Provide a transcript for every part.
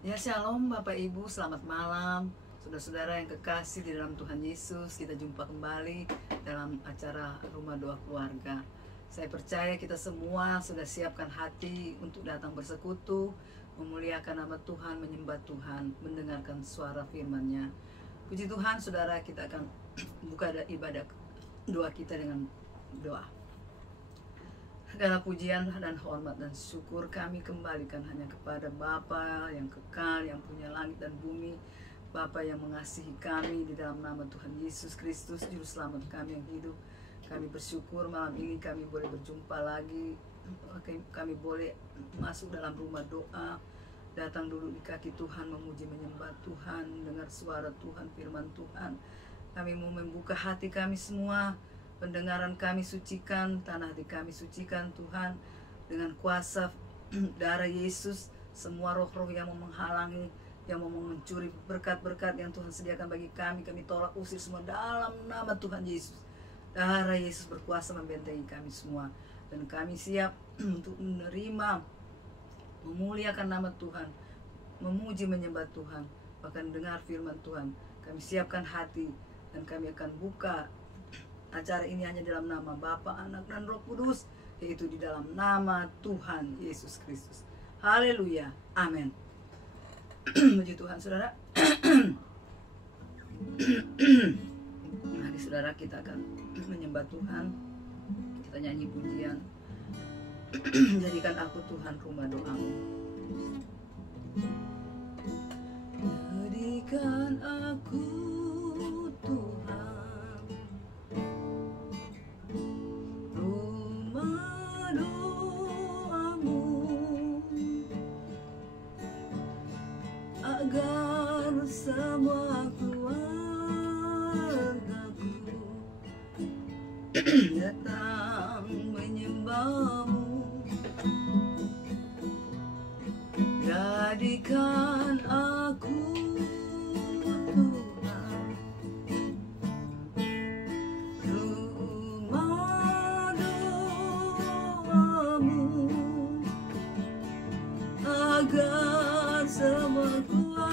Ya shalom Bapak Ibu, selamat malam. Saudara-saudara yang kekasih di dalam Tuhan Yesus, kita jumpa kembali dalam acara Rumah Doa Keluarga. Saya percaya kita semua sudah siapkan hati untuk datang bersekutu, memuliakan nama Tuhan, menyembah Tuhan, mendengarkan suara firman-Nya. Puji Tuhan, saudara, kita akan buka ibadah doa kita dengan doa. Segala pujian dan hormat dan syukur kami kembalikan hanya kepada Bapa yang kekal, yang punya langit dan bumi, Bapa yang mengasihi kami di dalam nama Tuhan Yesus Kristus, Juru Selamat kami yang hidup. Kami bersyukur malam ini kami boleh berjumpa lagi, kami boleh masuk dalam rumah doa, datang dulu di kaki Tuhan, memuji menyembah Tuhan, dengar suara Tuhan, firman Tuhan. Kami mau membuka hati kami semua, pendengaran kami sucikan, tanah hati kami sucikan Tuhan, dengan kuasa darah Yesus. Semua roh-roh yang mau menghalangi, yang mau mencuri berkat-berkat yang Tuhan sediakan bagi kami tolak usir semua dalam nama Tuhan Yesus. Darah Yesus berkuasa membentengi kami semua, dan kami siap untuk menerima, memuliakan nama Tuhan, memuji menyembah Tuhan, bahkan dengar firman Tuhan. Kami siapkan hati, dan kami akan buka acara ini hanya dalam nama Bapa, Anak, dan Roh Kudus, yaitu di dalam nama Tuhan Yesus Kristus. Haleluya, amin. Puji Tuhan, saudara. Mari saudara, kita akan menyembah Tuhan. Kita nyanyi pujian. Jadikan aku Tuhan rumah doamu. Jadikan aku Tuhan rumah doamu, agar semua keluargaku datang menyembahmu. Jadikan aku Tuhan rumah doamu, agar semua keluargaku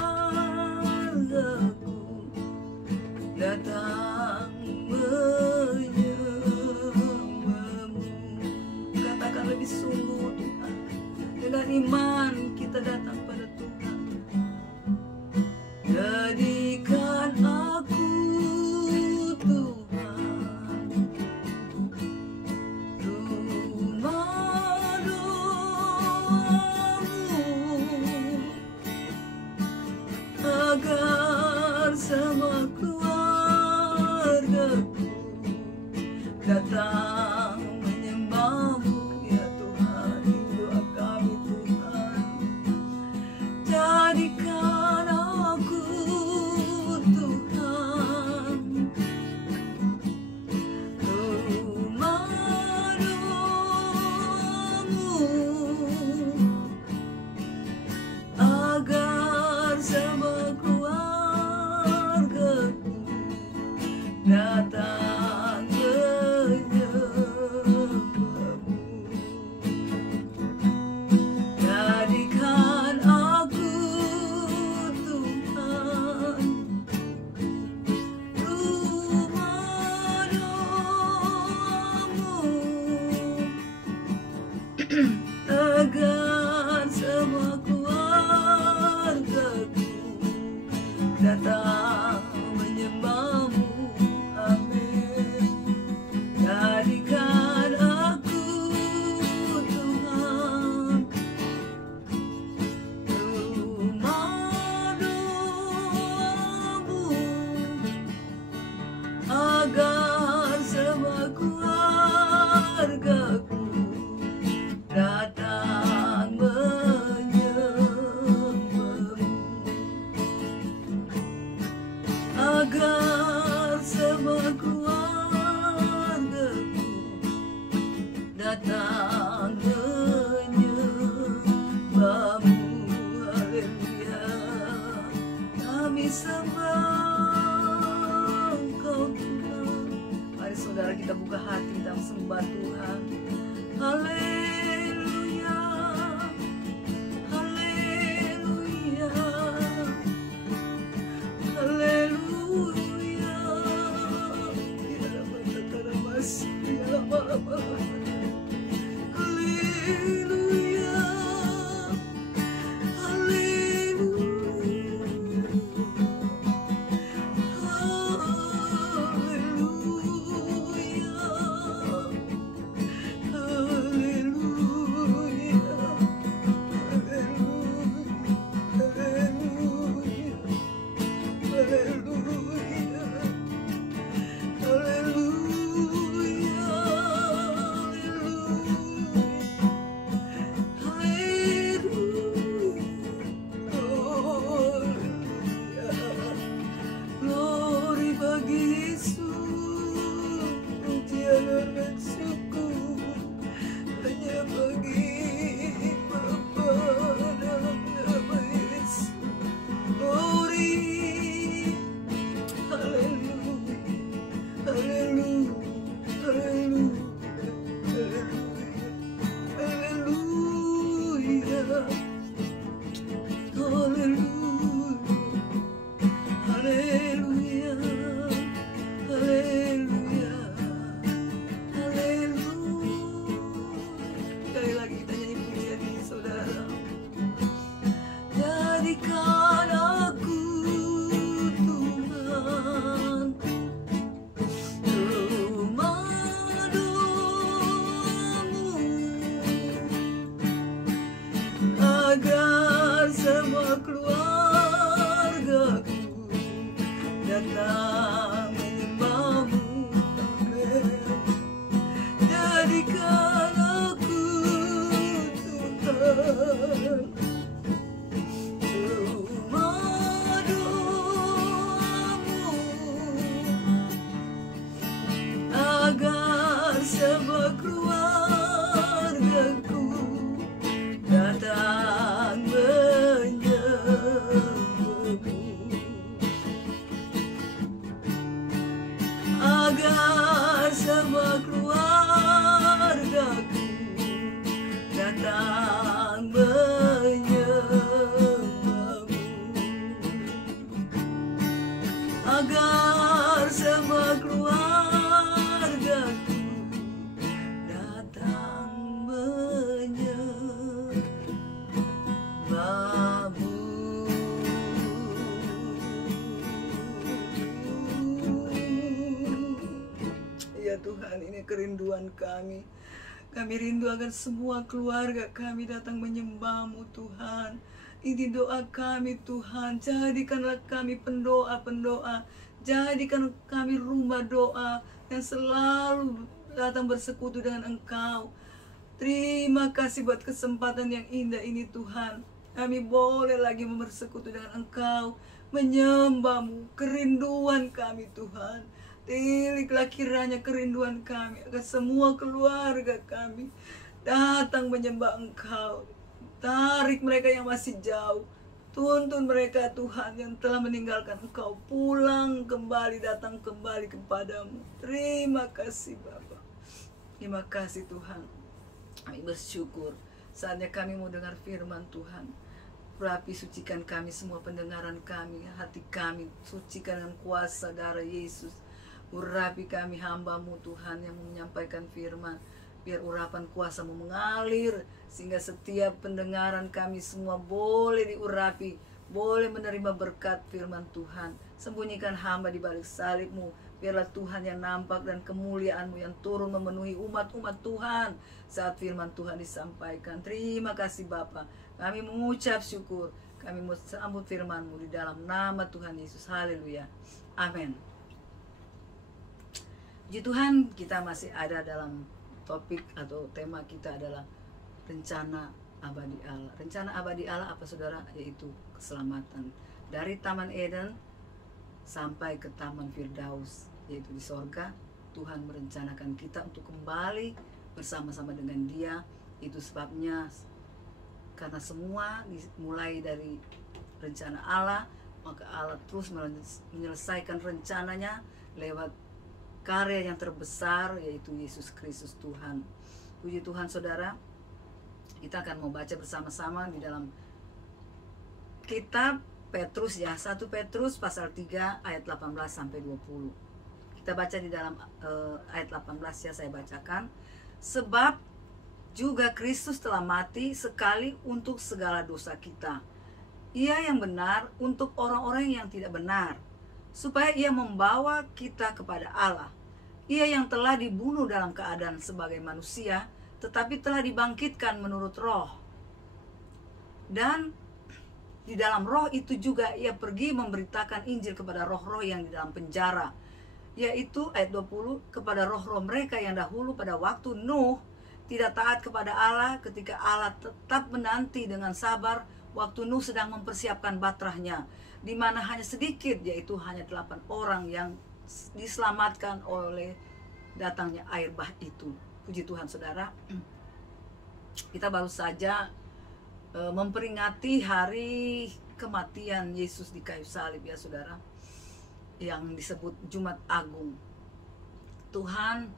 datang menyembahmu. Katakan lebih sungguh Tuhan, dengan iman kita datang pada Tuhan. Jadikan aku Tuhan rumah doamu, agar semua keluargaku datang menyembahmu. Ya Tuhan, doa kami Tuhan, Haleluya, haleluya, haleluya. Sekali lagi kita nyanyi pujian ini, saudara. Jadikan aku Tuhan rumah doamu, agar semua keluargaku datang menyembahmu. Jadikan aku Tuhan rumah doamu, agar semua keluargaku datang menyembahmu, agar semua keluargaku datang menyembahmu, agar semua keluargaku datang menyembahmu. Ya Tuhan, ini kerinduan kami. Kami rindu agar semua keluarga kami datang menyembah-Mu Tuhan. Ini doa kami Tuhan. Jadikanlah kami pendoa-pendoa. Jadikan kami rumah doa yang selalu datang bersekutu dengan Engkau. Terima kasih buat kesempatan yang indah ini Tuhan. Kami boleh lagi bersekutu dengan Engkau, menyembah-Mu. Kerinduan kami Tuhan. Tiliklah kiranya kerinduan kami agar semua keluarga kami datang menyembah Engkau. Tarik mereka yang masih jauh, tuntun mereka Tuhan yang telah meninggalkan Engkau, pulang kembali, datang kembali kepadamu. Terima kasih Bapa. Terima kasih Tuhan. Kami bersyukur saatnya kami mau dengar firman Tuhan. Urapi, sucikan kami semua pendengaran kami, hati kami sucikan dengan kuasa darah Yesus. Urapi kami hamba-Mu Tuhan yang menyampaikan firman. Biar urapan kuasa-Mu mengalir, sehingga setiap pendengaran kami semua boleh diurapi, boleh menerima berkat firman Tuhan. Sembunyikan hamba di balik salib-Mu. Biarlah Tuhan yang nampak dan kemuliaan-Mu yang turun memenuhi umat-umat Tuhan saat firman Tuhan disampaikan. Terima kasih Bapa. Kami mengucap syukur. Kami mau sambut firman-Mu di dalam nama Tuhan Yesus. Haleluya. Amin. Puji Tuhan, kita masih ada dalam topik atau tema kita adalah rencana abadi Allah. Rencana abadi Allah apa saudara? Yaitu keselamatan. Dari Taman Eden sampai ke Taman Firdaus, yaitu di sorga. Tuhan merencanakan kita untuk kembali bersama-sama dengan Dia. Itu sebabnya karena semua dimulai dari rencana Allah, maka Allah terus menyelesaikan rencananya lewat karya yang terbesar, yaitu Yesus Kristus Tuhan. Puji Tuhan saudara. Kita akan mau baca bersama-sama di dalam kitab Petrus ya, 1 Petrus pasal 3 ayat 18 sampai 20. Kita baca di dalam ayat 18 ya, saya bacakan. Sebab juga Kristus telah mati sekali untuk segala dosa kita. Ia yang benar untuk orang-orang yang tidak benar, supaya ia membawa kita kepada Allah. Ia yang telah dibunuh dalam keadaan sebagai manusia, tetapi telah dibangkitkan menurut roh. Dan di dalam roh itu juga ia pergi memberitakan Injil kepada roh-roh yang di dalam penjara, yaitu ayat 20, kepada roh-roh mereka yang dahulu pada waktu Nuh tidak taat kepada Allah, ketika Allah tetap menanti dengan sabar waktu Nuh sedang mempersiapkan batrahnya, di mana hanya sedikit, yaitu hanya 8 orang yang diselamatkan oleh datangnya air bah itu. Puji Tuhan saudara. Kita baru saja memperingati hari kematian Yesus di kayu salib ya saudara, yang disebut Jumat Agung. Tuhan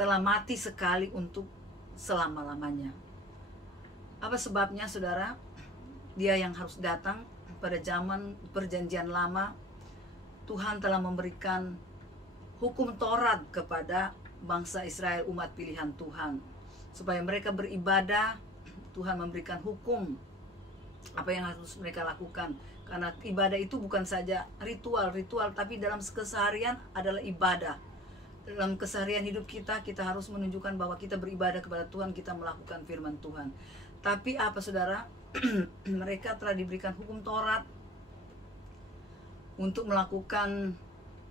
telah mati sekali untuk selama-lamanya. Apa sebabnya, saudara? Dia yang harus datang. Pada zaman perjanjian lama, Tuhan telah memberikan hukum Taurat kepada bangsa Israel, umat pilihan Tuhan, supaya mereka beribadah. Tuhan memberikan hukum apa yang harus mereka lakukan, karena ibadah itu bukan saja ritual, tapi dalam keseharian adalah ibadah. Dalam keseharian hidup kita, kita harus menunjukkan bahwa kita beribadah kepada Tuhan, kita melakukan firman Tuhan. Tapi apa, saudara? Mereka telah diberikan hukum Taurat untuk melakukan,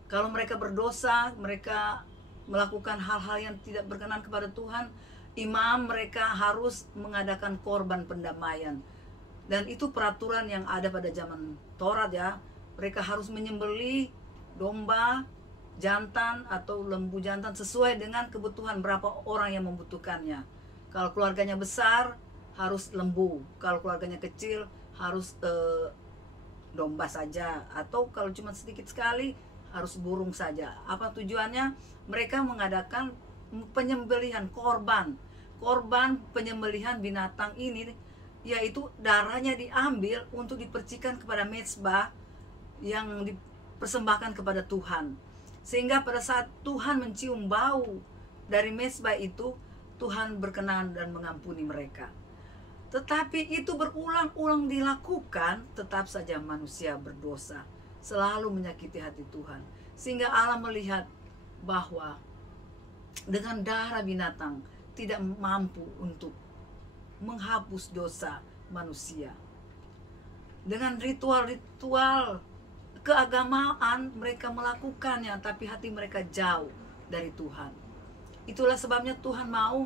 kalau mereka berdosa, mereka melakukan hal-hal yang tidak berkenan kepada Tuhan, imam mereka harus mengadakan korban pendamaian. Dan itu peraturan yang ada pada zaman Taurat, ya. Mereka harus menyembelih domba jantan atau lembu jantan sesuai dengan kebutuhan berapa orang yang membutuhkannya. Kalau keluarganya besar, harus lembu. Kalau keluarganya kecil, harus domba saja. Atau kalau cuma sedikit sekali, harus burung saja. Apa tujuannya? Mereka mengadakan penyembelihan korban penyembelihan binatang ini, yaitu darahnya diambil untuk dipercikan kepada mezbah yang dipersembahkan kepada Tuhan. Sehingga pada saat Tuhan mencium bau dari mezbah itu, Tuhan berkenan dan mengampuni mereka. Tetapi itu berulang-ulang dilakukan, tetap saja manusia berdosa, selalu menyakiti hati Tuhan. Sehingga Allah melihat bahwa dengan darah binatang tidak mampu untuk menghapus dosa manusia. Dengan ritual-ritual keagamaan mereka melakukannya, tapi hati mereka jauh dari Tuhan. Itulah sebabnya Tuhan mau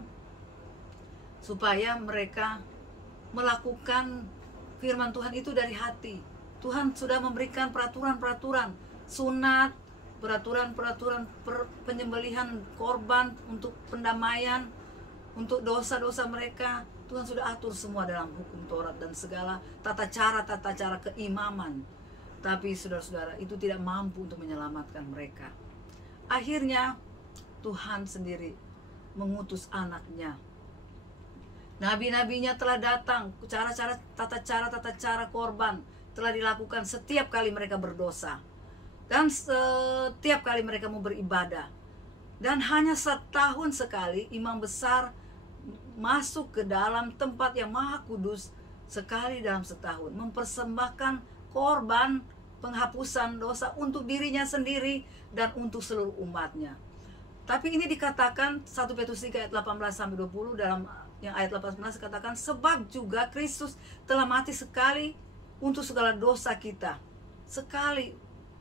supaya mereka melakukan firman Tuhan itu dari hati. Tuhan sudah memberikan peraturan-peraturan sunat, peraturan-peraturan penyembelihan korban untuk pendamaian, untuk dosa-dosa mereka. Tuhan sudah atur semua dalam hukum Taurat dan segala tata cara keimaman. Tapi saudara-saudara, itu tidak mampu untuk menyelamatkan mereka. Akhirnya Tuhan sendiri mengutus anaknya. Nabi-nabinya telah datang, tata cara korban telah dilakukan setiap kali mereka berdosa, dan setiap kali mereka mau beribadah. Dan hanya setahun sekali imam besar masuk ke dalam tempat yang maha kudus, sekali dalam setahun, mempersembahkan korban penghapusan dosa untuk dirinya sendiri dan untuk seluruh umatnya. Tapi ini dikatakan 1 Petrus 3 ayat 18-20, dalam yang ayat 18 katakan, sebab juga Kristus telah mati sekali untuk segala dosa kita. Sekali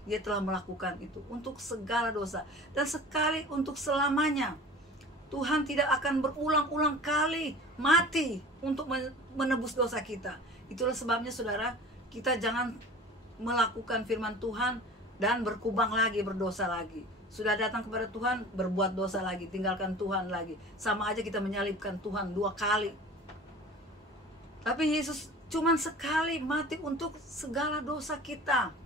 dia telah melakukan itu untuk segala dosa, dan sekali untuk selamanya. Tuhan tidak akan berulang-ulang kali mati untuk menebus dosa kita. Itulah sebabnya, saudara, kita jangan melakukan firman Tuhan dan berkubang lagi, berdosa lagi. Sudah datang kepada Tuhan, berbuat dosa lagi, tinggalkan Tuhan lagi. Sama aja kita menyalibkan Tuhan 2 kali. Tapi Yesus cuma sekali mati untuk segala dosa kita.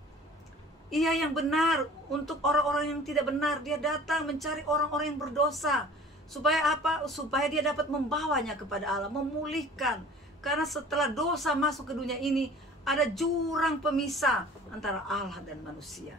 Ia yang benar untuk orang-orang yang tidak benar. Dia datang mencari orang-orang yang berdosa. Supaya apa? Supaya dia dapat membawanya kepada Allah, memulihkan. Karena setelah dosa masuk ke dunia ini, ada jurang pemisah antara Allah dan manusia.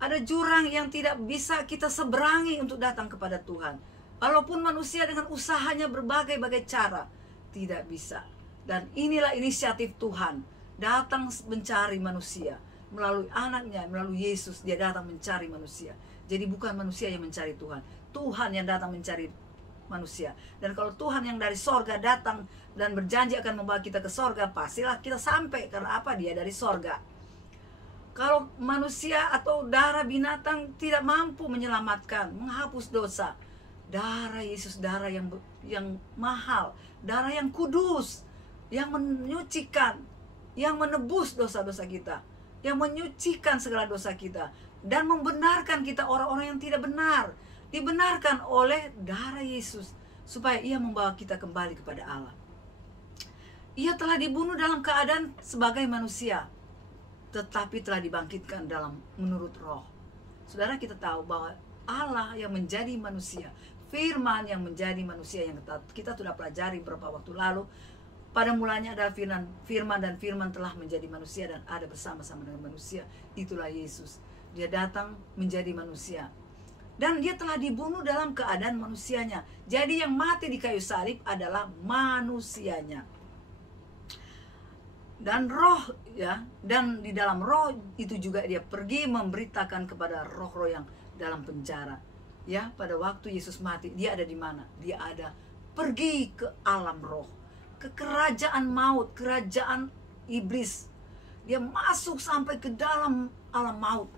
Ada jurang yang tidak bisa kita seberangi untuk datang kepada Tuhan. Walaupun manusia dengan usahanya berbagai-bagai cara, tidak bisa. Dan inilah inisiatif Tuhan, datang mencari manusia. Melalui anaknya, melalui Yesus, dia datang mencari manusia. Jadi bukan manusia yang mencari Tuhan, Tuhan yang datang mencari manusia. Dan kalau Tuhan yang dari sorga datang dan berjanji akan membawa kita ke sorga, pastilah kita sampai. Karena apa? Dia dari sorga. Kalau manusia atau darah binatang tidak mampu menyelamatkan, menghapus dosa, darah Yesus, darah yang mahal, darah yang kudus, yang menyucikan, yang menebus dosa-dosa kita, yang menyucikan segala dosa kita, dan membenarkan kita orang-orang yang tidak benar, dibenarkan oleh darah Yesus, supaya ia membawa kita kembali kepada Allah. Ia telah dibunuh dalam keadaan sebagai manusia, tetapi telah dibangkitkan menurut roh. Saudara, kita tahu bahwa Allah yang menjadi manusia, firman yang menjadi manusia yang kita sudah pelajari beberapa waktu lalu. Pada mulanya adalah firman dan firman telah menjadi manusia dan ada bersama-sama dengan manusia. Itulah Yesus. Dia datang menjadi manusia. Dan dia telah dibunuh dalam keadaan manusianya. Jadi yang mati di kayu salib adalah manusianya. Dan roh, ya, dan di dalam roh itu juga dia pergi memberitakan kepada roh-roh yang dalam penjara. Ya, pada waktu Yesus mati, dia ada di mana? Dia ada pergi ke alam roh, ke kerajaan maut, kerajaan iblis. Dia masuk sampai ke dalam alam maut.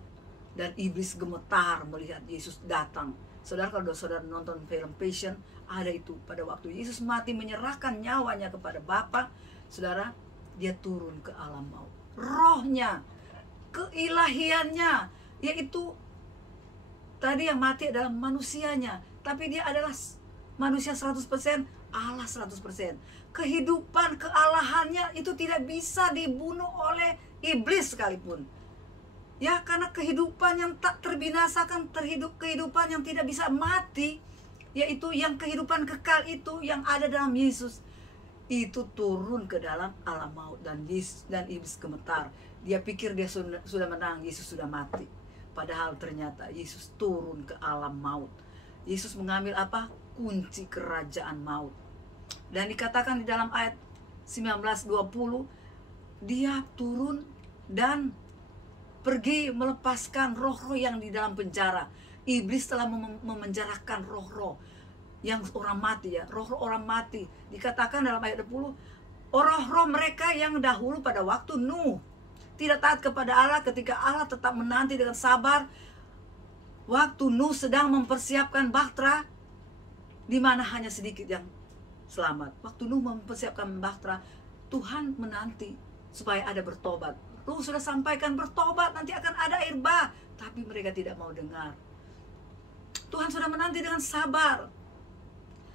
Dan iblis gemetar melihat Yesus datang. Saudara, kalau saudara nonton film Passion, ada itu pada waktu Yesus mati menyerahkan nyawanya kepada Bapa. Saudara, dia turun ke alam maut. Rohnya, keilahiannya, yaitu tadi yang mati adalah manusianya, tapi dia adalah manusia 100%, Allah 100%. Kehidupan kealahannya itu tidak bisa dibunuh oleh iblis sekalipun. Ya, karena kehidupan yang tak terbinasakan, kehidupan yang tidak bisa mati, yaitu yang kehidupan kekal itu yang ada dalam Yesus, itu turun ke dalam alam maut. Dan Yesus dan iblis gemetar. Dia pikir dia sudah menang, Yesus sudah mati. Padahal ternyata Yesus turun ke alam maut. Yesus mengambil apa? Kunci kerajaan maut. Dan dikatakan di dalam ayat 19-20, dia turun dan pergi melepaskan roh-roh yang di dalam penjara. Iblis telah memenjarakan roh-roh yang orang mati, ya, roh-roh orang mati. Dikatakan dalam ayat 20, roh-roh mereka yang dahulu pada waktu Nuh tidak taat kepada Allah, ketika Allah tetap menanti dengan sabar waktu Nuh sedang mempersiapkan bahtera, di mana hanya sedikit yang selamat. Waktu Nuh mempersiapkan bahtera, Tuhan menanti supaya ada bertobat. Nuh sudah sampaikan bertobat, nanti akan ada air bah, tapi mereka tidak mau dengar. Tuhan sudah menanti dengan sabar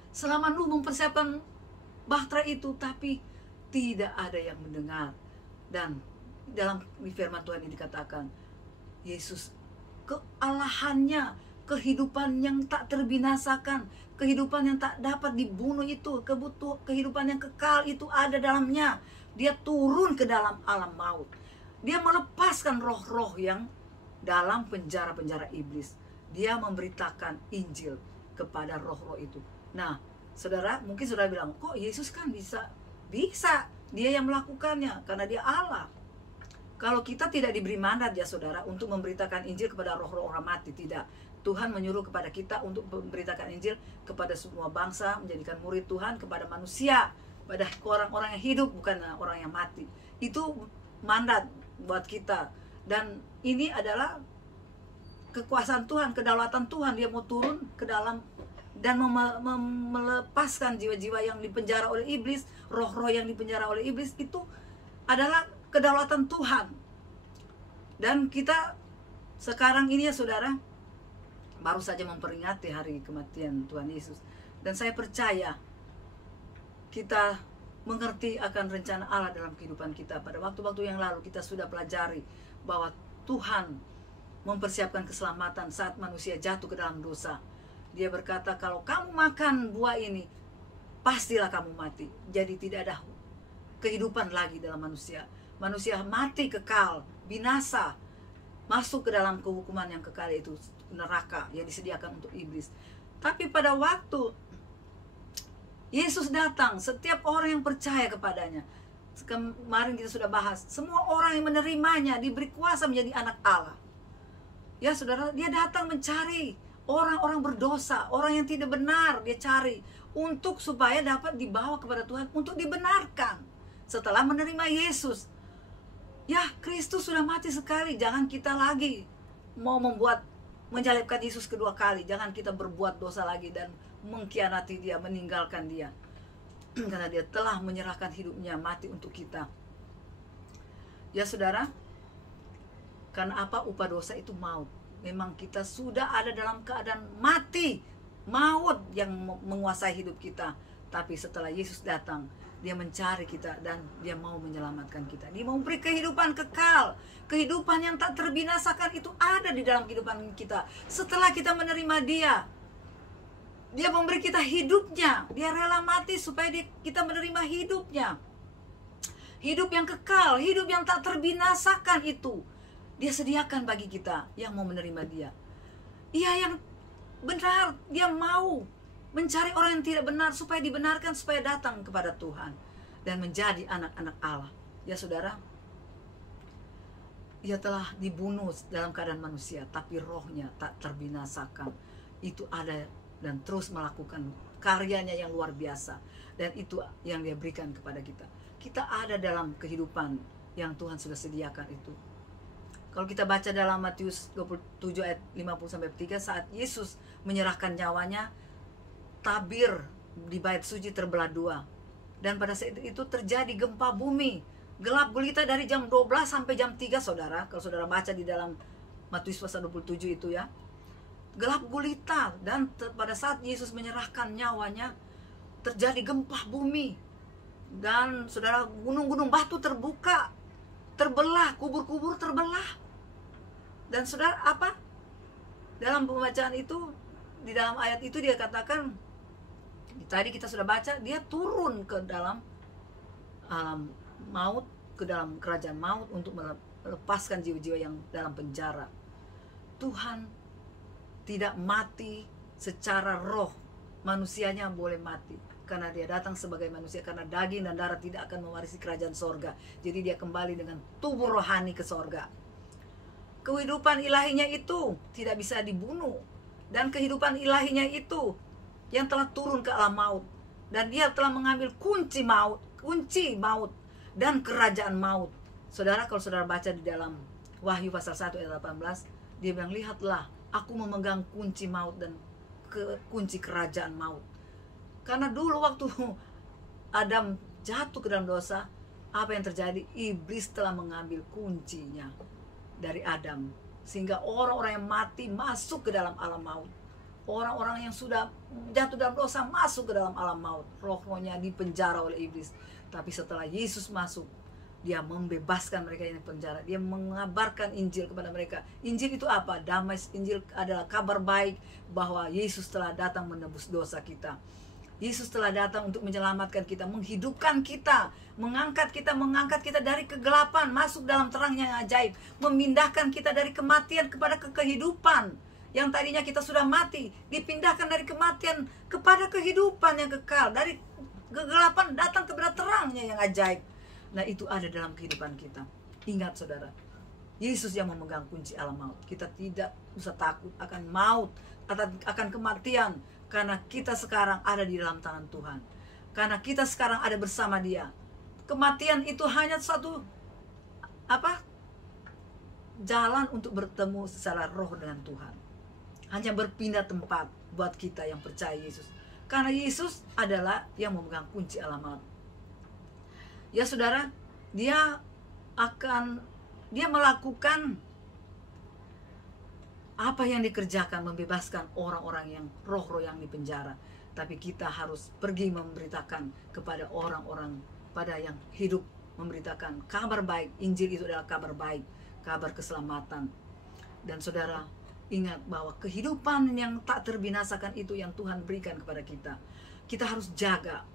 selama Nuh mempersiapkan bahtera itu, tapi tidak ada yang mendengar. Dan dalam firman Tuhan ini dikatakan, Yesus kealahannya, kehidupan yang tak terbinasakan, kehidupan yang tak dapat dibunuh itu, kehidupan yang kekal itu ada dalamnya. Dia turun ke dalam alam maut. Dia melepaskan roh-roh yang dalam penjara-penjara iblis. Dia memberitakan Injil kepada roh-roh itu. Nah, saudara, mungkin saudara bilang, kok Yesus kan bisa? Bisa, dia yang melakukannya, karena dia Allah. Kalau kita tidak diberi mandat, ya saudara, untuk memberitakan Injil kepada roh-roh orang mati, tidak. Tuhan menyuruh kepada kita untuk memberitakan Injil kepada semua bangsa, menjadikan murid Tuhan kepada manusia, pada orang-orang yang hidup, bukan orang yang mati. Itu mandat buat kita. Dan ini adalah kekuasaan Tuhan, kedaulatan Tuhan. Dia mau turun ke dalam dan melepaskan jiwa-jiwa yang dipenjara oleh iblis, roh-roh yang dipenjara oleh iblis. Itu adalah kedaulatan Tuhan. Dan kita sekarang ini, ya saudara, baru saja memperingati hari kematian Tuhan Yesus. Dan saya percaya kita mengerti akan rencana Allah dalam kehidupan kita. Pada waktu-waktu yang lalu kita sudah pelajari bahwa Tuhan mempersiapkan keselamatan saat manusia jatuh ke dalam dosa. Dia berkata, kalau kamu makan buah ini, pastilah kamu mati. Jadi tidak ada kehidupan lagi dalam manusia. Manusia mati kekal, binasa, masuk ke dalam kehukuman yang kekal, itu neraka yang disediakan untuk iblis. Tapi pada waktu Yesus datang, setiap orang yang percaya kepadanya, kemarin kita sudah bahas, semua orang yang menerimanya diberi kuasa menjadi anak Allah. Ya saudara, dia datang mencari orang-orang berdosa, orang yang tidak benar, dia cari untuk supaya dapat dibawa kepada Tuhan, untuk dibenarkan setelah menerima Yesus. Ya, Kristus sudah mati sekali, jangan kita lagi mau menjalibkan Yesus kedua kali. Jangan kita berbuat dosa lagi dan mengkhianati dia, meninggalkan dia, karena dia telah menyerahkan hidupnya mati untuk kita. Ya saudara, karena apa? Upah dosa itu maut. Memang kita sudah ada dalam keadaan mati, maut yang menguasai hidup kita. Tapi setelah Yesus datang, dia mencari kita dan dia mau menyelamatkan kita. Dia mau beri kehidupan kekal, kehidupan yang tak terbinasakan itu ada di dalam kehidupan kita setelah kita menerima dia. Dia memberi kita hidupnya. Dia rela mati supaya kita menerima hidupnya. Hidup yang kekal, hidup yang tak terbinasakan itu Dia sediakan bagi kita yang mau menerima Dia. Ia yang benar, Dia mau mencari orang yang tidak benar supaya dibenarkan, supaya datang kepada Tuhan dan menjadi anak-anak Allah. Ya saudara, Ia telah dibunuh dalam keadaan manusia, tapi rohnya tak terbinasakan. Itu ada dan terus melakukan karyanya yang luar biasa. Dan itu yang Dia berikan kepada kita. Kita ada dalam kehidupan yang Tuhan sudah sediakan itu. Kalau kita baca dalam Matius 27 ayat 50-3, saat Yesus menyerahkan nyawanya, tabir di bait suci terbelah dua. Dan pada saat itu terjadi gempa bumi, gelap gulita dari jam 12 sampai jam 3, saudara. Kalau saudara baca di dalam Matius pasal 27 itu ya, gelap gulita. Dan pada saat Yesus menyerahkan nyawanya, terjadi gempa bumi. Dan saudara, gunung-gunung batu terbuka, terbelah, kubur-kubur terbelah. Dan saudara, apa? Dalam pembacaan itu, di dalam ayat itu dia katakan, tadi kita sudah baca, dia turun ke dalam alam maut, ke dalam kerajaan maut untuk melepaskan jiwa-jiwa yang dalam penjara. Tuhan tidak mati secara roh, manusianya boleh mati karena Dia datang sebagai manusia, karena daging dan darah tidak akan mewarisi kerajaan sorga. Jadi Dia kembali dengan tubuh rohani ke sorga. Kehidupan ilahinya itu tidak bisa dibunuh, dan kehidupan ilahinya itu yang telah turun ke alam maut, dan Dia telah mengambil kunci maut dan kerajaan maut. Saudara, kalau saudara baca di dalam Wahyu pasal 1 ayat 18, Dia bilang, lihatlah, aku memegang kunci maut dan kunci kerajaan maut. Karena dulu waktu Adam jatuh ke dalam dosa, apa yang terjadi? Iblis telah mengambil kuncinya dari Adam, sehingga orang-orang yang mati masuk ke dalam alam maut. Orang-orang yang sudah jatuh dalam dosa masuk ke dalam alam maut. Roh-rohnya dipenjara oleh iblis. Tapi setelah Yesus masuk, Dia membebaskan mereka yang penjara. Dia mengabarkan Injil kepada mereka. Injil itu apa? Damai. Injil adalah kabar baik bahwa Yesus telah datang menebus dosa kita. Yesus telah datang untuk menyelamatkan kita, menghidupkan kita, mengangkat kita dari kegelapan masuk dalam terangnya yang ajaib, memindahkan kita dari kematian kepada kehidupan. Yang tadinya kita sudah mati, dipindahkan dari kematian kepada kehidupan yang kekal, dari kegelapan datang kepada terangnya yang ajaib. Nah, itu ada dalam kehidupan kita. Ingat saudara, Yesus yang memegang kunci alam maut. Kita tidak usah takut akan maut, akan kematian, karena kita sekarang ada di dalam tangan Tuhan. Karena kita sekarang ada bersama Dia. Kematian itu hanya satu jalan untuk bertemu secara roh dengan Tuhan. Hanya berpindah tempat buat kita yang percaya Yesus. Karena Yesus adalah yang memegang kunci alam maut. Ya saudara, Dia melakukan apa yang dikerjakan, membebaskan orang-orang yang roh-roh yang dipenjara. Tapi kita harus pergi memberitakan kepada orang-orang pada yang hidup, memberitakan kabar baik. Injil itu adalah kabar baik, kabar keselamatan. Dan saudara, ingat bahwa kehidupan yang tak terbinasakan itu yang Tuhan berikan kepada kita. Kita harus jaga.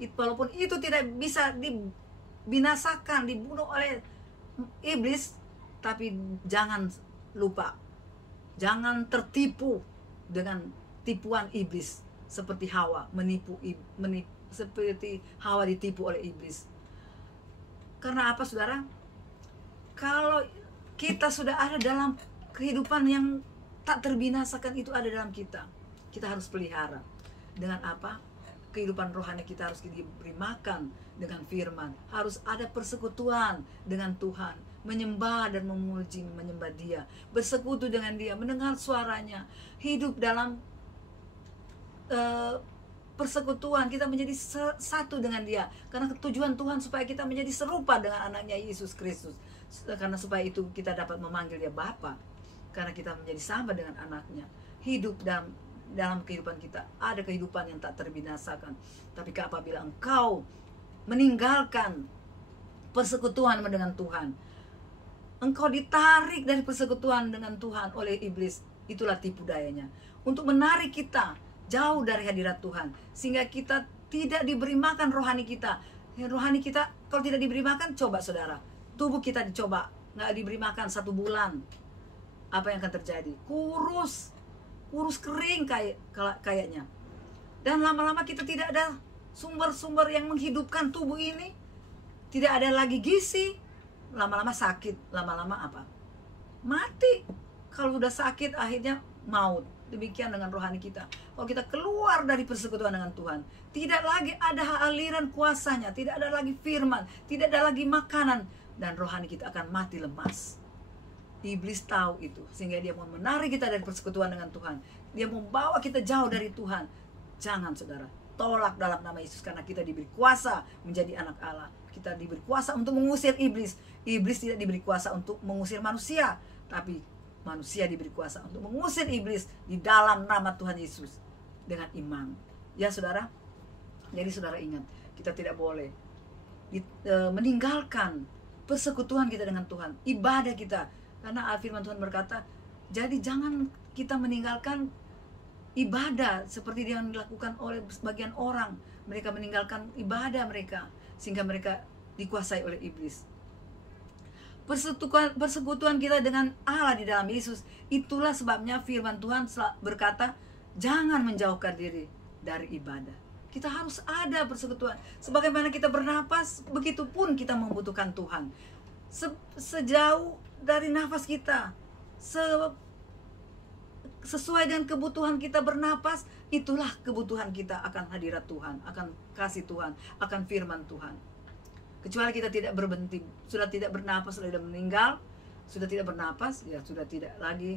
Walaupun itu tidak bisa dibinasakan, dibunuh oleh iblis, tapi jangan lupa, jangan tertipu dengan tipuan iblis seperti Hawa seperti Hawa ditipu oleh iblis. Karena apa saudara? Kalau kita sudah ada dalam kehidupan yang tak terbinasakan, itu ada dalam kita, kita harus pelihara. Dengan apa? Kehidupan rohani kita harus diberi makan dengan firman. Harus ada persekutuan dengan Tuhan, menyembah dan memuji, menyembah Dia, bersekutu dengan Dia, mendengar suaranya, hidup dalam persekutuan. Kita menjadi satu dengan Dia, karena tujuan Tuhan supaya kita menjadi serupa dengan anaknya Yesus Kristus. Karena supaya itu kita dapat memanggil Dia Bapa, karena kita menjadi sama dengan anaknya. Hidup dalam kehidupan kita ada kehidupan yang tak terbinasakan. Tapi apabila engkau meninggalkan persekutuan dengan Tuhan, engkau ditarik dari persekutuan dengan Tuhan oleh iblis. Itulah tipu dayanya untuk menarik kita jauh dari hadirat Tuhan, sehingga kita tidak diberi makan rohani kita. Rohani kita kalau tidak diberi makan, coba saudara, tubuh kita dicoba nggak diberi makan 1 bulan, apa yang akan terjadi? Kurus kering kayaknya. Dan lama-lama kita tidak ada sumber-sumber yang menghidupkan tubuh ini, tidak ada lagi gizi, lama-lama sakit, lama-lama apa? Mati. Kalau sudah sakit akhirnya maut. Demikian dengan rohani kita. Kalau kita keluar dari persekutuan dengan Tuhan, tidak lagi ada aliran kuasanya, tidak ada lagi firman, tidak ada lagi makanan, dan rohani kita akan mati lemas. Iblis tahu itu, sehingga dia mau menarik kita dari persekutuan dengan Tuhan. Dia membawa kita jauh dari Tuhan. Jangan saudara, tolak dalam nama Yesus, karena kita diberi kuasa menjadi anak Allah. Kita diberi kuasa untuk mengusir iblis. Iblis tidak diberi kuasa untuk mengusir manusia, tapi manusia diberi kuasa untuk mengusir iblis di dalam nama Tuhan Yesus dengan iman. Ya saudara, jadi saudara ingat, kita tidak boleh meninggalkan persekutuan kita dengan Tuhan, ibadah kita. Karena firman Tuhan berkata, jadi jangan kita meninggalkan ibadah seperti yang dilakukan oleh sebagian orang. Mereka meninggalkan ibadah mereka, sehingga mereka dikuasai oleh iblis. Persekutuan kita dengan Allah di dalam Yesus, itulah sebabnya firman Tuhan berkata, jangan menjauhkan diri dari ibadah. Kita harus ada persekutuan. Sebagaimana kita bernapas, begitupun kita membutuhkan Tuhan. Sejauh dari nafas kita, sesuai dengan kebutuhan kita bernapas, itulah kebutuhan kita akan hadirat Tuhan, akan kasih Tuhan, akan firman Tuhan. Kecuali kita tidak berhenti, sudah tidak bernapas, sudah meninggal, sudah tidak bernapas, ya sudah tidak lagi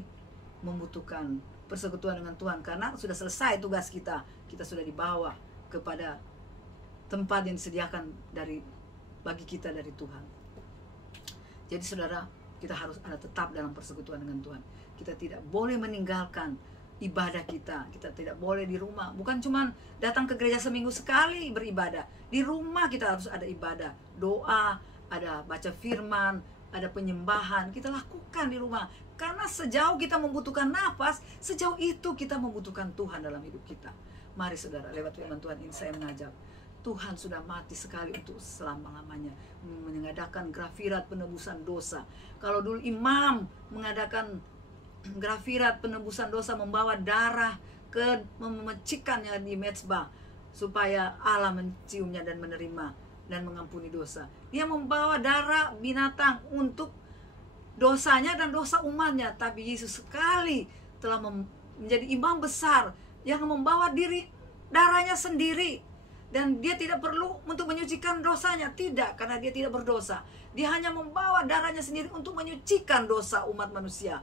membutuhkan persekutuan dengan Tuhan, karena sudah selesai tugas kita. Kita sudah dibawa kepada tempat yang disediakan bagi kita dari Tuhan. Jadi saudara, kita harus ada tetap dalam persekutuan dengan Tuhan. Kita tidak boleh meninggalkan ibadah kita. Kita tidak boleh di rumah. Bukan cuma datang ke gereja seminggu sekali beribadah. Di rumah kita harus ada ibadah, doa, ada baca firman, ada penyembahan. Kita lakukan di rumah. Karena sejauh kita membutuhkan nafas, sejauh itu kita membutuhkan Tuhan dalam hidup kita. Mari saudara, lewat firman Tuhan ini saya mengajak. Tuhan sudah mati sekali untuk selama-lamanya, mengadakan grafirat penebusan dosa. Kalau dulu imam mengadakan grafirat penebusan dosa, membawa darah memecikannya di mezbah supaya Allah menciumnya dan menerima dan mengampuni dosa. Dia membawa darah binatang untuk dosanya dan dosa umatnya. Tapi Yesus sekali telah menjadi imam besar yang membawa darahnya sendiri. Dan dia tidak perlu untuk menyucikan dosanya. Tidak, karena dia tidak berdosa. Dia hanya membawa darahnya sendiri untuk menyucikan dosa umat manusia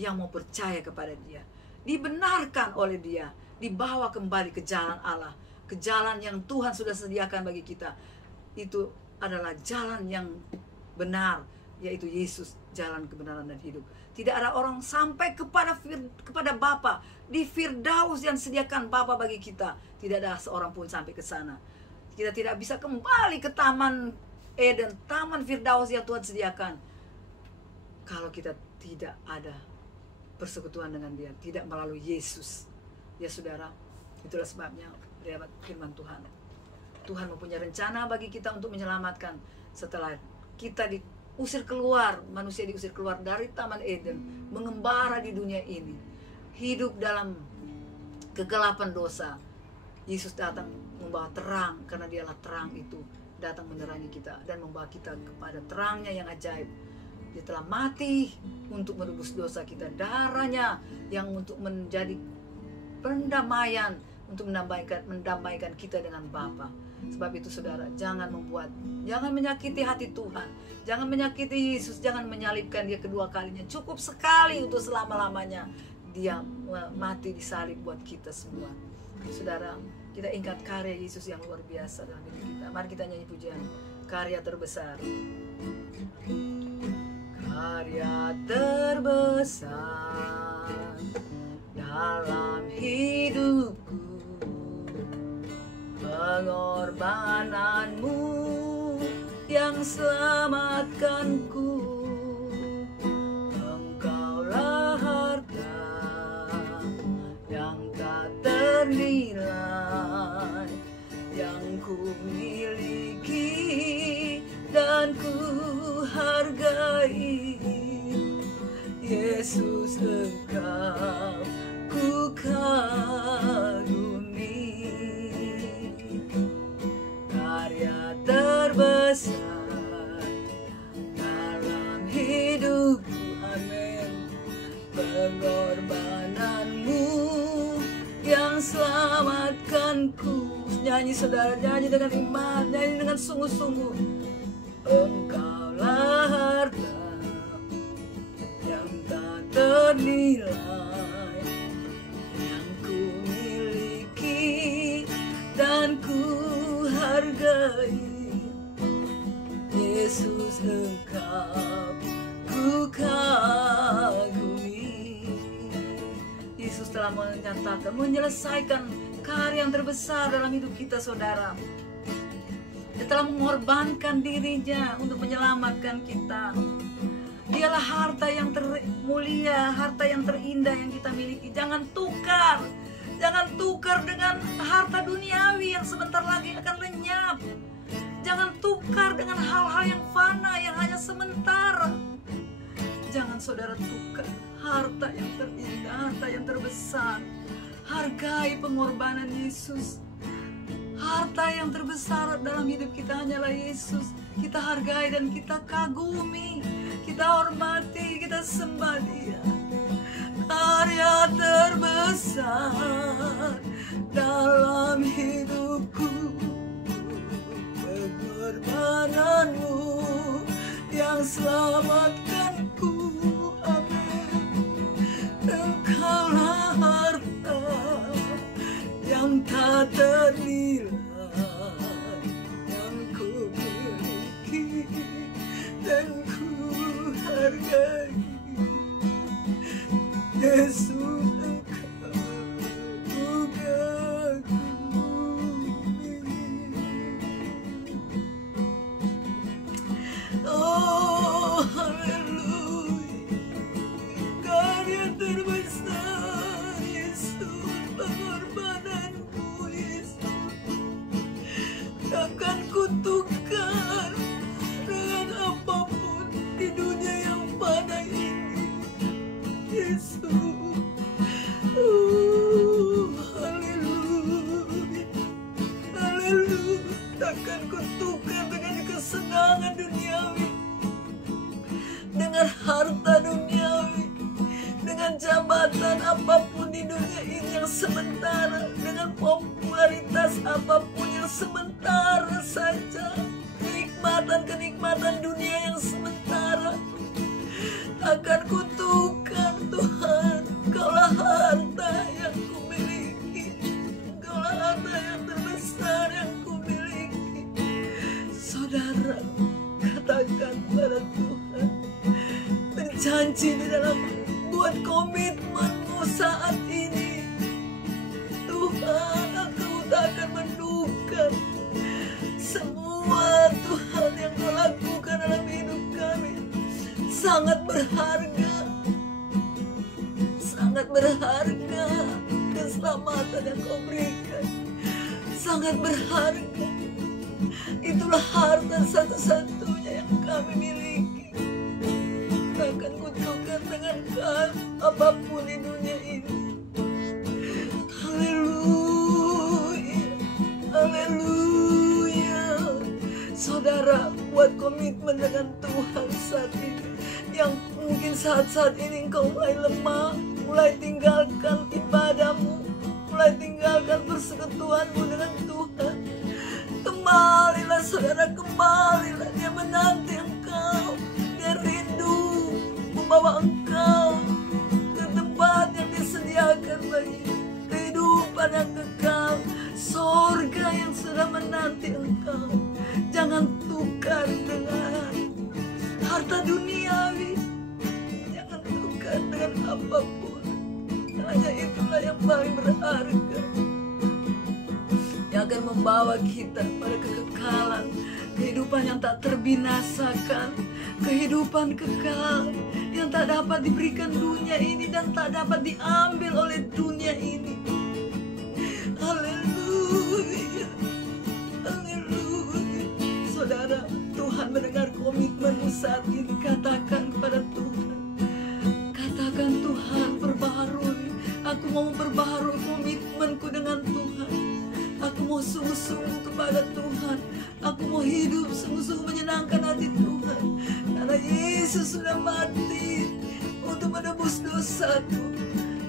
yang mau percaya kepada dia. Dibenarkan oleh dia, dibawa kembali ke jalan Allah, ke jalan yang Tuhan sudah sediakan bagi kita. Itu adalah jalan yang benar, yaitu Yesus, jalan kebenaran dan hidup. Tidak ada orang sampai kepada Bapa di Firdaus yang sediakan Bapa bagi kita. Tidak ada seorang pun sampai ke sana. Kita tidak bisa kembali ke Taman Eden, Taman Firdaus yang Tuhan sediakan, kalau kita tidak ada persekutuan dengan dia, tidak melalui Yesus. Ya saudara, itulah sebabnya lewat firman Tuhan, Tuhan mempunyai rencana bagi kita untuk menyelamatkan. Setelah kita diusir keluar, manusia diusir keluar dari Taman Eden, mengembara di dunia ini, hidup dalam kegelapan dosa, Yesus datang membawa terang, karena dialah terang itu, datang menerangi kita dan membawa kita kepada terangnya yang ajaib. Dia telah mati untuk menebus dosa kita, darahnya yang untuk menjadi pendamaian, untuk mendamaikan kita dengan Bapa. Sebab itu saudara, jangan menyakiti hati Tuhan, jangan menyakiti Yesus, jangan menyalibkan dia kedua kalinya. Cukup sekali untuk selama-lamanya dia mati di salib buat kita semua. Saudara, kita ingat karya Yesus yang luar biasa dalam hidup kita. Mari kita nyanyi pujian karya terbesar. Karya terbesar dalam hidupku, pengorbananmu yang selamatkanku. Engkaulah harta yang tak ternilai miliki dan ku hargai. Yesus, Engkau ku kagumi. Karya terbesar dalam hidupku, amin. Pengorbananmu yang selamatkanku. Nyanyi saudara, nyanyi dengan iman, nyanyi dengan sungguh-sungguh. Engkaulah harta yang tak ternilai, yang ku miliki dan ku hargai. Yesus, Engkau ku kagumi. Yesus telah menyatakan, menyelesaikan karya yang terbesar dalam hidup kita, saudara. Dia telah mengorbankan dirinya untuk menyelamatkan kita. Dialah harta yang termulia, harta yang terindah yang kita miliki. Jangan tukar dengan harta duniawi yang sebentar lagi akan lenyap. Jangan tukar dengan hal-hal yang fana, yang hanya sementara. Jangan saudara tukar harta yang terindah, harta yang terbesar. Hargai pengorbanan Yesus. Harta yang terbesar dalam hidup kita hanyalah Yesus. Kita hargai dan kita kagumi, kita hormati, kita sembah Dia. Karya terbesar dalam hidupku, pengorbananmu yang selamatkanku, amin. Engkaulah harta yang tak ternilai, yang ku miliki dan ku hargai. Yesus, Engkau ku kagumi. Oh, haleluya. Karya terbesar Yesus, pengorbananmu Yesus, takkan kutukar dengan apapun di dunia yang fana ini. Yesus, haleluya, haleluya. Takkan kutukar dengan kesenangan duniawi, dengan harta duniawi, dengan jabatan apapun di dunia ini yang sementara, dengan popularitas apapun yang sementara saja, kenikmatan dunia yang sementara. Akan kutukar Tuhan. Engkaulah harta yang kumiliki, Engkaulah harta yang terbesar yang kumiliki. Saudara, katakan pada Tuhan, berjanji di dalam, buat komitmenmu saat ini. Tuhan, Aku tak akan menukar semua Tuhan yang Kau lakukan dalam hidup kami. Sangat berharga, sangat berharga keselamatan yang Kau berikan. Sangat berharga. Itulah harta satu-satunya yang kami miliki. Takkan kutukar dengan apapun di dunia ini. Haleluya, haleluya. Saudara, buat komitmen dengan Tuhan saat ini. Yang mungkin saat-saat ini engkau mulai lemah, mulai tinggalkan ibadahmu, mulai tinggalkan persekutuanmu dengan Tuhan. Kembalilah saudara, kembalilah. Dia menanti engkau, Dia rindu membawa engkau ke tempat yang disediakan bagi kehidupan yang kekal, surga yang sudah menanti engkau. Jangan tukar dengan harta duniawi, jangan tukar dengan apapun. Hanya itulah yang paling berharga, yang akan membawa kita pada kekekalan, kehidupan yang tak terbinasakan, kehidupan kekal yang tak dapat diberikan dunia ini dan tak dapat diambil oleh dunia ini. Haleluya, haleluya. mana Tuhan mendengar komitmenmu saat ini, katakan pada Tuhan. Katakan, Tuhan, perbaharui. Aku mau memperbaharui komitmenku dengan Tuhan. Aku mau sungguh-sungguh kepada Tuhan. Aku mau hidup sungguh-sungguh menyenangkan hati Tuhan. Karena Yesus sudah mati untuk menebus dosaku.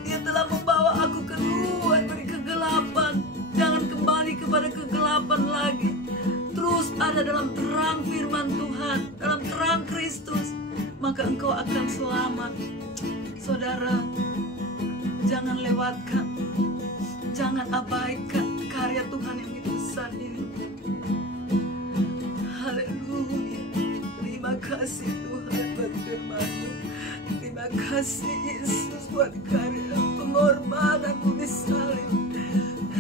Dia telah membawa aku keluar dari kegelapan. Jangan kembali kepada kegelapan lagi. Terus ada dalam terang firman Tuhan, dalam terang Kristus, maka engkau akan selamat. Saudara, jangan lewatkan, jangan abaikan karya Tuhan yang begitu besar ini. Haleluya. Terima kasih Tuhan buat firman-Mu. Terima kasih Yesus buat karya pengorbananmu di salib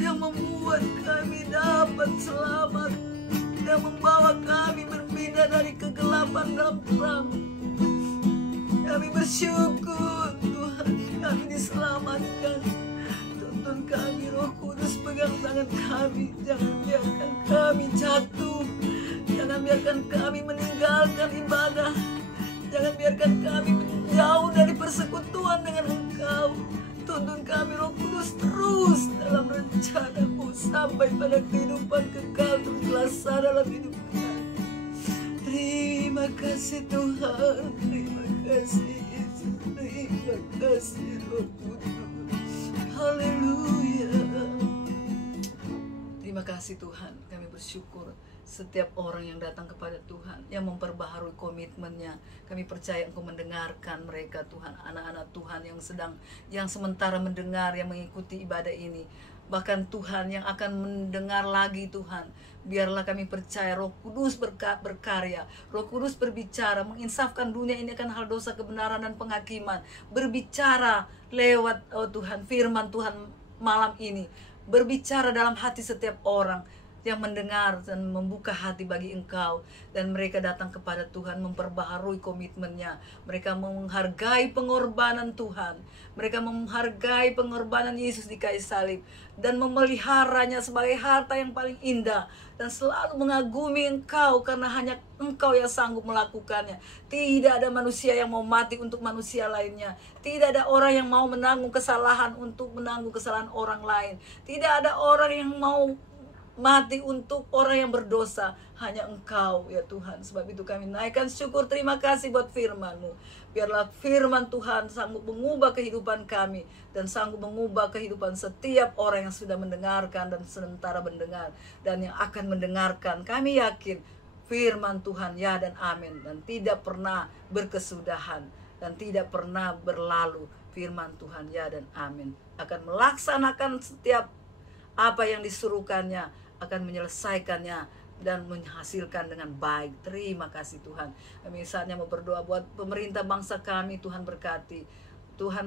yang membuat kami dapat selamat, yang membawa kami berpindah dari kegelapan dalam terang. Kami bersyukur Tuhan, kami diselamatkan. Tuntun kami, Roh Kudus, pegang tangan kami. Jangan biarkan kami jatuh. Jangan biarkan kami meninggalkan ibadah. Jangan biarkan kami jauh dari persekutuan dengan Engkau. Tuntun kami, Roh Kudus, terus dalam rencana-Mu sampai pada kehidupan kekal terasa dalam hidup kami. Terima kasih Tuhan, terima kasih Yesus, terima kasih Roh Kudus. Haleluya. Terima kasih Tuhan, kami bersyukur setiap orang yang datang kepada Tuhan, yang memperbaharui komitmennya. Kami percaya Engkau mendengarkan mereka Tuhan, anak-anak Tuhan yang sementara mendengar, yang mengikuti ibadah ini. Bahkan Tuhan yang akan mendengar lagi Tuhan. Biarlah kami percaya Roh Kudus berkarya, Roh Kudus berbicara, menginsafkan dunia ini akan hal dosa, kebenaran, dan penghakiman. Berbicara lewat Tuhan, firman Tuhan malam ini. Berbicara dalam hati setiap orang yang mendengar dan membuka hati bagi Engkau. Dan mereka datang kepada Tuhan, memperbaharui komitmennya. Mereka menghargai pengorbanan Tuhan. Mereka menghargai pengorbanan Yesus di kayu salib, dan memeliharanya sebagai harta yang paling indah. Dan selalu mengagumi Engkau, karena hanya Engkau yang sanggup melakukannya. Tidak ada manusia yang mau mati untuk manusia lainnya. Tidak ada orang yang mau menanggung kesalahan untuk menanggung kesalahan orang lain. Tidak ada orang yang mau mati untuk orang yang berdosa. Hanya Engkau ya Tuhan. Sebab itu kami naikkan syukur, terima kasih buat firman-Mu. Biarlah firman Tuhan sanggup mengubah kehidupan kami, dan sanggup mengubah kehidupan setiap orang yang sudah mendengarkan dan sementara mendengar, dan yang akan mendengarkan. Kami yakin firman Tuhan ya dan amin, dan tidak pernah berkesudahan, dan tidak pernah berlalu. Firman Tuhan ya dan amin akan melaksanakan setiap apa yang disuruhkannya, akan menyelesaikannya dan menghasilkan dengan baik. Terima kasih Tuhan. Kami saatnya mau berdoa buat pemerintah bangsa kami. Tuhan berkati, Tuhan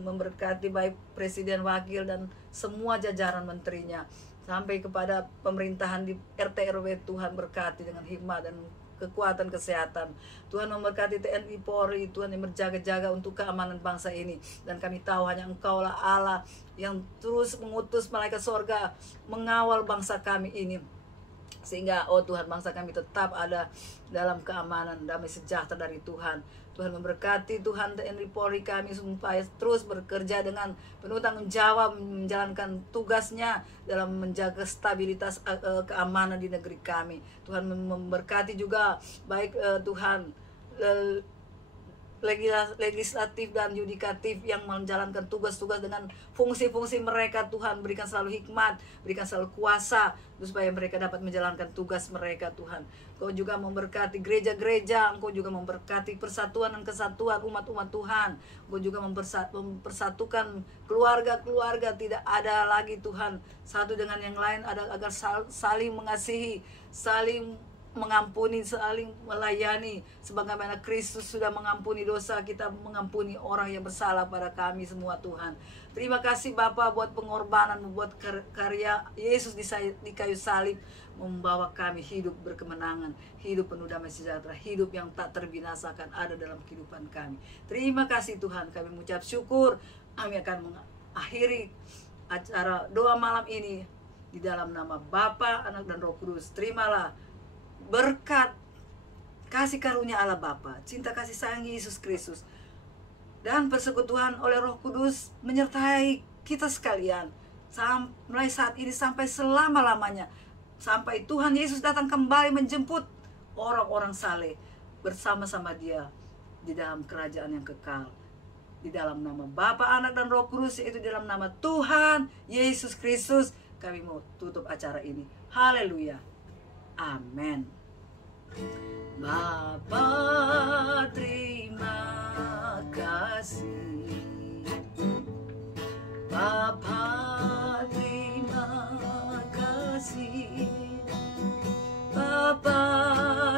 memberkati baik presiden, wakil, dan semua jajaran menterinya, sampai kepada pemerintahan di RT RW. Tuhan berkati dengan hikmat dan kekuatan kesehatan. Tuhan memberkati TNI Polri, Tuhan yang berjaga-jaga untuk keamanan bangsa ini. Dan kami tahu hanya Engkau lah Allah yang terus mengutus malaikat sorga mengawal bangsa kami ini, sehingga Tuhan, bangsa kami tetap ada dalam keamanan, damai sejahtera dari Tuhan. Tuhan memberkati Tuhan TNI Polri kami supaya terus bekerja dengan penuh tanggung jawab, menjalankan tugasnya dalam menjaga stabilitas keamanan di negeri kami. Tuhan memberkati juga baik Tuhan legislatif dan yudikatif yang menjalankan tugas-tugas dengan fungsi-fungsi mereka. Tuhan berikan selalu hikmat, berikan selalu kuasa supaya mereka dapat menjalankan tugas mereka. Tuhan, Engkau juga memberkati gereja-gereja, Engkau juga memberkati persatuan dan kesatuan umat-umat Tuhan. Engkau juga mempersatukan keluarga-keluarga, tidak ada lagi Tuhan satu dengan yang lain, agar saling mengasihi, saling mengampuni, saling melayani, sebagaimana Kristus sudah mengampuni dosa, kita mengampuni orang yang bersalah pada kami semua. Tuhan, terima kasih Bapa buat pengorbanan, buat karya Yesus di kayu salib, membawa kami hidup berkemenangan, hidup penuh damai sejahtera, hidup yang tak terbinasakan ada dalam kehidupan kami. Terima kasih Tuhan, kami mengucap syukur. Kami akan mengakhiri acara doa malam ini di dalam nama Bapa, Anak, dan Roh Kudus. Terimalah berkat kasih karunia Allah Bapa, cinta kasih sayang Yesus Kristus, dan persekutuan oleh Roh Kudus menyertai kita sekalian mulai saat ini sampai selama-lamanya, sampai Tuhan Yesus datang kembali menjemput orang-orang saleh bersama-sama Dia di dalam kerajaan yang kekal. Di dalam nama Bapa, Anak, dan Roh Kudus, yaitu dalam nama Tuhan Yesus Kristus, kami mau tutup acara ini. Haleluya. Amin. Bapa, terima kasih. Bapa, terima kasih. Bapa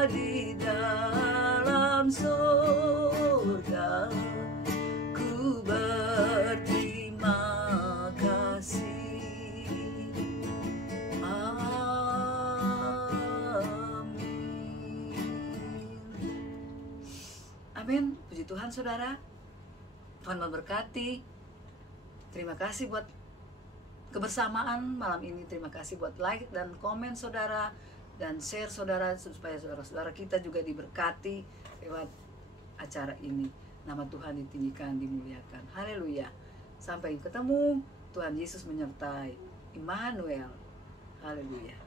di dalam surga, ku berterima kasih. Amin. Puji Tuhan saudara. Tuhan memberkati. Terima kasih buat kebersamaan malam ini. Terima kasih buat like dan komen saudara, dan share saudara, supaya saudara-saudara kita juga diberkati lewat acara ini. Nama Tuhan ditinggikan, dimuliakan. Haleluya. Sampai ketemu. Tuhan Yesus menyertai. Immanuel. Haleluya.